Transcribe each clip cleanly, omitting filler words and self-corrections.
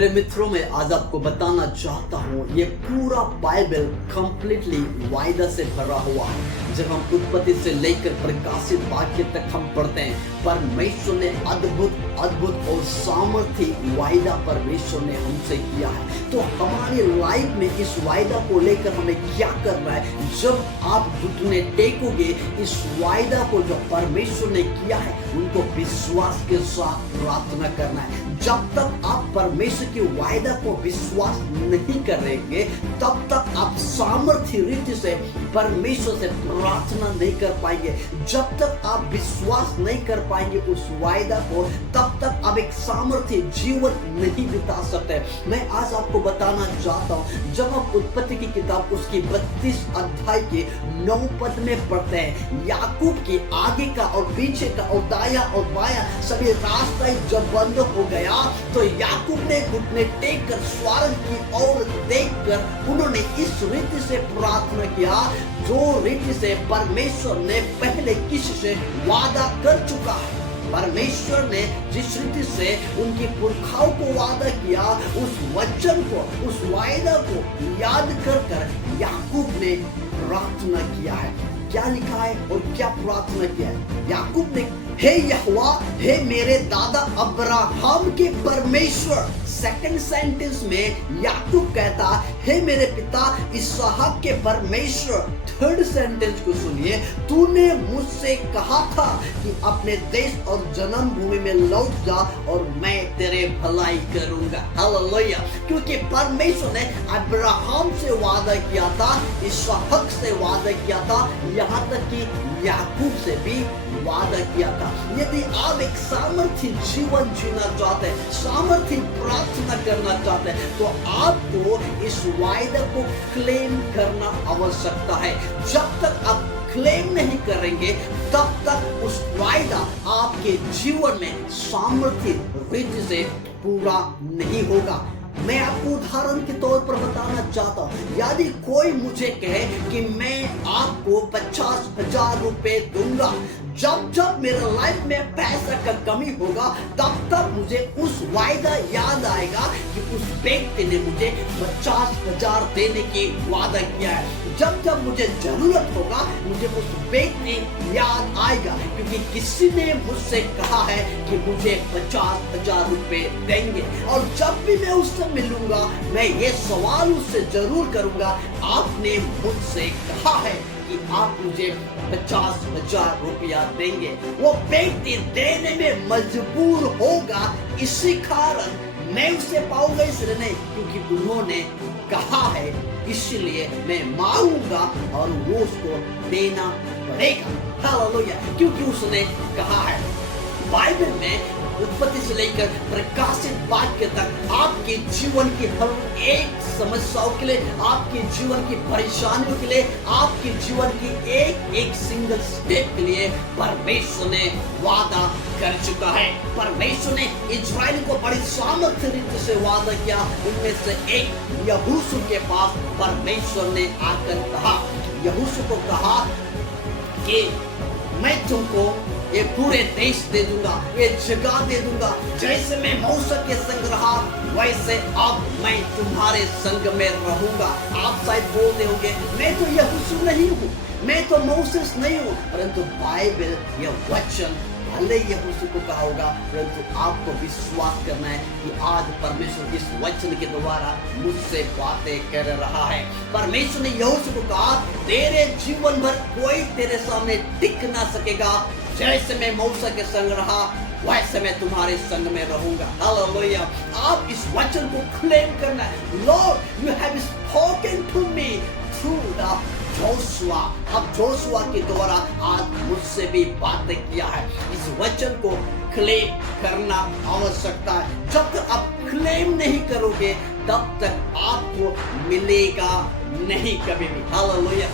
मेरे मित्रों, में आज आपको बताना चाहता हूँ ये पूरा बाइबल कंप्लीटली वायदा से भरा हुआ है। जब हम उत्पत्ति से लेकर प्रकाशित वाक्य तक हम पढ़ते हैं, परमेश्वर ने अद्भुत और सामर्थ्य वायदा परमेश्वर ने हमसे किया है। तो हमारी लाइफ में इस वायदा को लेकर हमें क्या करना है? जब आप घुटने टेकोगे, इस वायदा को जो परमेश्वर ने किया है उनको विश्वास के साथ प्रार्थना करना है। जब तक आप परमेश्वर के वायदा को विश्वास नहीं करेंगे, तब तक आप सामर्थ्य रीति से परमेश्वर से प्रार्थना नहीं कर पाएंगे। जब तक आप विश्वास नहीं कर पाएंगे उस वायदा को, तब तक आप एक सामर्थ्य जीवन नहीं बिता सकते। मैं आज आपको बताना चाहता हूँ, जब आप उत्पत्ति की किताब उसकी 32 अध्याय के 9 पद में पढ़ते हैं, याकूब के आगे का और पीछे का और दाया और बाया सभी रास्ता जब बंद हो गया, तो याकूब ने घुटने टेक कर स्वर्ग की ओर देखकर उन्होंने इस रीति से प्रार्थना किया जो रीति से परमेश्वर ने पहले किसी से वादा कर चुका है। परमेश्वर ने जिस रीति से उनके पुरखाओं को वादा किया, उस वचन को, उस वायदा को याद कर याकूब ने प्रार्थना किया है। क्या लिखा है और क्या प्रार्थना किया है? याकूब ने, हे यहोवा, हे मेरे दादा अब्राहम के परमेश्वर। सेकंड सेंटेंस में याकूब कहता, हे मेरे पिता इसहाक के परमेश्वर। थर्ड सेंटेंस को सुनिए, तूने मुझसे कहा था कि अपने देश और जन्मभूमि में लौट जा और मैं तेरे भलाई करूंगा। हालेलुया। क्योंकि परमेश्वर ने अब्राहम से वादा किया था, इसहाक से वादा किया था, यहाँ तक कि याकूब से भी वादा किया था। यदि आप एक सामर्थ्य जीवन जीना चाहते हैं, सामर्थ्य प्रार्थना करना चाहते हैं, तो आपको इस वायदा को क्लेम करना आवश्यकता है। जब तक आप क्लेम नहीं करेंगे, तब तक उस वायदा आपके जीवन में सामर्थ्य रीति से पूरा नहीं होगा। मैं आपको उदाहरण के तौर पर बताना चाहता हूँ, यदि कोई मुझे कहे कि मैं आपको 50,000 रुपए दूंगा, जब मेरे लाइफ में पैसा का कमी होगा, तब मुझे उस वायदा याद आएगा कि उस व्यक्ति ने मुझे 50,000 देने की वादा किया है। जब मुझे जरूरत होगा, मुझे उस व्यक्ति याद आएगा, क्योंकि किसी ने मुझसे कहा है कि मुझे 50,000 रुपए देंगे। और जब भी मैं उससे मिलूंगा, मैं ये सवाल उससे जरूर करूंगा, आपने मुझसे कहा है कि आप मुझे 50,000 रुपया देंगे। वो व्यक्ति देने में मजबूर होगा, इसी कारण मैं उसे पाऊंगा, इसलिए नहीं क्योंकि उन्होंने कहा है, इसलिए मैं मांगूंगा और वो उसको देना पड़ेगा। हालेलुया। क्योंकि उसने कहा है। बाइबल में उत्पत्ति से लेकर प्रकाशित वाक्य तक आपके जीवन की हर एक समस्याओं के लिए, आपके जीवन की परेशानियों के लिए, आपके जीवन की एक सिंगल स्टेप के लिए परमेश्वर ने वादा कर चुका है। परमेश्वर ने इजराइल को बड़ी सामर्थ्य रीति से वादा किया। उनमें से एक यहोशू के पास परमेश्वर ने आकर कहा, यहोशू को कहा कि मैं तुमको ये पूरे देश दे दूंगा, ये जगह दे दूंगा। जैसे मैं मूसा के संग रहा, वैसे अब मैं तुम्हारे संग में रहूंगा। आप शायद बोलते होंगे, मैं तो यहोशू नहीं हूँ, मैं तो मोसेस नहीं हूँ, परंतु बाइबल यह वचन भले यहोशू को कहा होगा, परंतु आपको विश्वास करना है कि आज परमेश्वर इस वचन के द्वारा मुझसे बातें कर रहा है। परमेश्वर ने यहोशू को कहा, तेरे जीवन भर कोई तेरे सामने टिक ना सकेगा। जैसे मैं मूसा के संग रहा, वैसे मैं तुम्हारे संग में रहूंगा। हालेलुया। आप इस वचन को क्लेम करना है। Lord, you have spoken to me through the Joshua. अब जोशुआ के द्वारा आज मुझसे भी बातें किया है। इस वचन को क्लेम करना आवश्यकता है। जब तक आप क्लेम नहीं करोगे, तब तक आपको मिलेगा नहीं कभी भी। हालेलुया।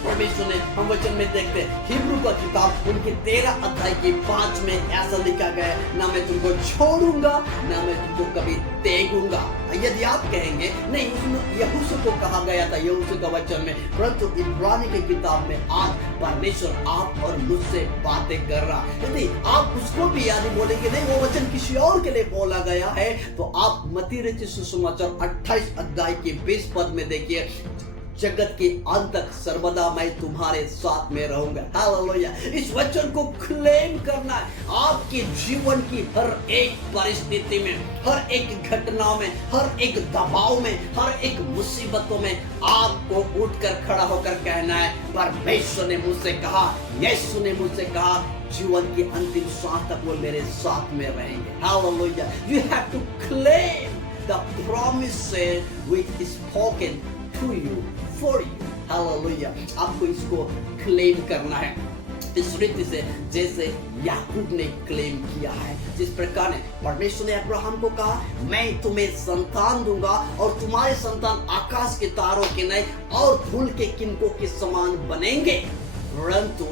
परमेश्वर ने, हम वचन में देखते हैं हिब्रू का किताब उनके 13 अध्याय के 5 में ऐसा लिखा गया है, ना मैं तुमको छोड़ूंगा ना मैं तुमको कभी त्यागूंगा। यदि आप कहेंगे नहीं, उसमें यहोशू को कहा गया था यहोशू का वचन में, परंतु इब्रानी की किताब में आज परमेश्वर आप और मुझसे बातें कर रहा। यदि आप उसको भी याद बोलेंगे नहीं वो वचन किसी और के लिए बोला गया है, तो आप मत्ती रचित सुसमाचार 28 अध्याय के 20 पद में देखिए, जगत के अंत तक सर्वदा मैं तुम्हारे साथ में रहूंगा। हालेलुया। इस वचन को क्लेम करना है। आपके जीवन की हर एक परिस्थिति में, हर एक घटना में, हर एक दबाव में, हर एक मुसीबतों में आपको उठकर खड़ा होकर कहना है, परमेश्वर ने मुझसे कहा, यीशु ने मुझसे कहा, जीवन की अंतिम सांस तक वो मेरे साथ में रहेंगे। Hallelujah. You have to claim the promises which is spoken to you for you. Hallelujah. आपको इसको क्लेम करना है इस रीति से जैसे याकूब ने क्लेम किया है। जिस प्रकार परमेश्वर ने अब्राहम को कहा, मैं तुम्हें संतान दूंगा और तुम्हारे संतान आकाश के तारों के नए और धूल के किनकों के समान बनेंगे। परंतु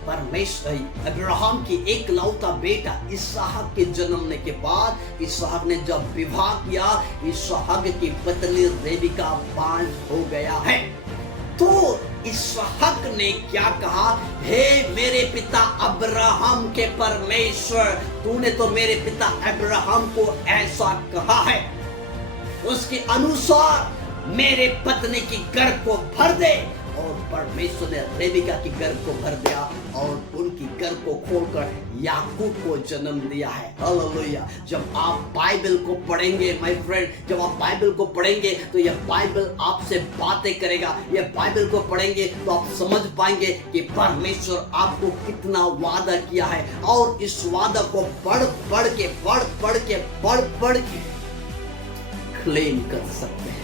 परमेश्वर अब्राहम की एक लौता बेटा इसहाक के जन्मने के बाद इसहाक ने जब विवाह किया, इसहाक की पत्नी रेबिका बांझ हो गया है। तो इसहाक ने क्या कहा, हे मेरे पिता अब्राहम के परमेश्वर, तूने तो मेरे पिता अब्राहम को ऐसा कहा है, उसके अनुसार मेरे पत्नी की गर्भ को भर दे। और परमेश्वर ने रेबिका की गर्भ को भर दिया और उनकी गर्भ को खोलकर याकूब को जन्म दिया है। हालेलुया। जब आप बाइबल को पढ़ेंगे माय फ्रेंड, जब आप बाइबल को पढ़ेंगे तो यह बाइबल आपसे बातें करेगा। यह बाइबल को पढ़ेंगे तो आप समझ पाएंगे कि परमेश्वर आपको कितना वादा किया है, और इस वादा को पढ़ पढ़ के क्लेम कर सकते हैं।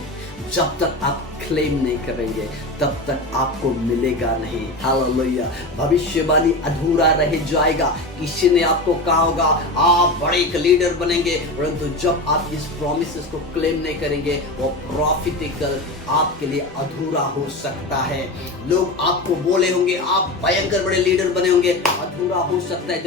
जब तक आप क्लेम नहीं करेंगे तब तक आपको मिलेगा नहीं। हालेलुया। भविष्यवाणी अधूरा रह जाएगा। किसी ने आपको कहा होगा आप बड़े एक लीडर बनेंगे, परंतु जब आप इस प्रॉमिसेस को क्लेम नहीं करेंगे वो प्रॉफिटिकल आपके लिए अधूरा हो सकता है। लोग आपको बोले होंगे आप भयंकर बड़े लीडर बने होंगे, अधूरा हो सकता है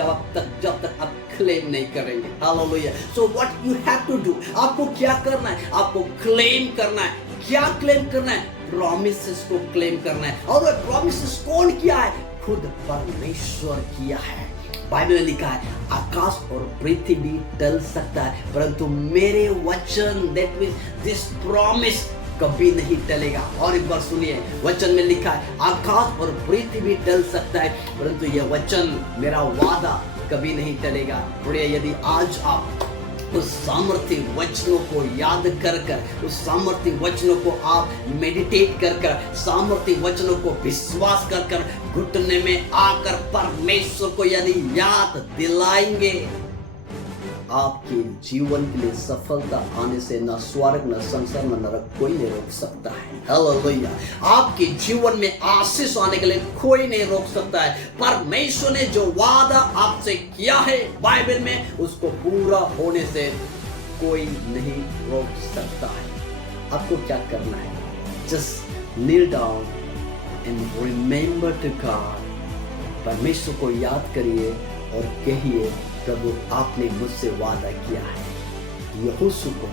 जब तक आप क्लेम नहीं करेंगे। Hallelujah. So what you have to do, आपको क्या करना है, आपको क्लेम करना है। क्या क्लेम करना है? प्रॉमिसेस को क्लेम करना है। और वो प्रॉमिसेस कौन किया है? खुद परमेश्वर किया है। बाइबल में लिखा है आकाश और पृथ्वी टल सकता है परंतु मेरे वचन, दैट मींस दिस प्रॉमिस कभी नहीं टलेगा। और एक बार सुनिए, वचन में लिखा है आकाश और पृथ्वी टल सकता है परंतु यह वचन, मेरा वादा कभी नहीं टलेगा। यदि आज आप उस सामर्थ्य वचनों को याद कर उस सामर्थ्य वचनों को आप मेडिटेट कर सामर्थ्य वचनों को विश्वास कर घुटने में आकर परमेश्वर को यदि याद दिलाएंगे, आपके जीवन के लिए सफलता आने से न स्वर्ग न संसार न नरक कोई नहीं रोक सकता है। हालेलुया। आपके जीवन में आशीष आने के लिए कोई नहीं रोक सकता है। परमेश्वर ने जो वादा आपसे किया है बाइबल में, उसको पूरा होने से कोई नहीं रोक सकता है। आपको क्या करना है? Just kneel down and remember to God. परमेश्वर को याद करिए और कहिए, प्रभु आपने मुझसे वादा किया है। यहोशू को,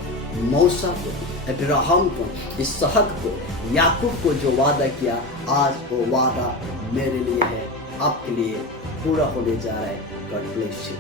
मूसा को, अब्राहम को, इसहाक को, याकूब को जो वादा किया, आज वो वादा मेरे लिए है, आपके लिए पूरा होने जा रहा है। God bless you.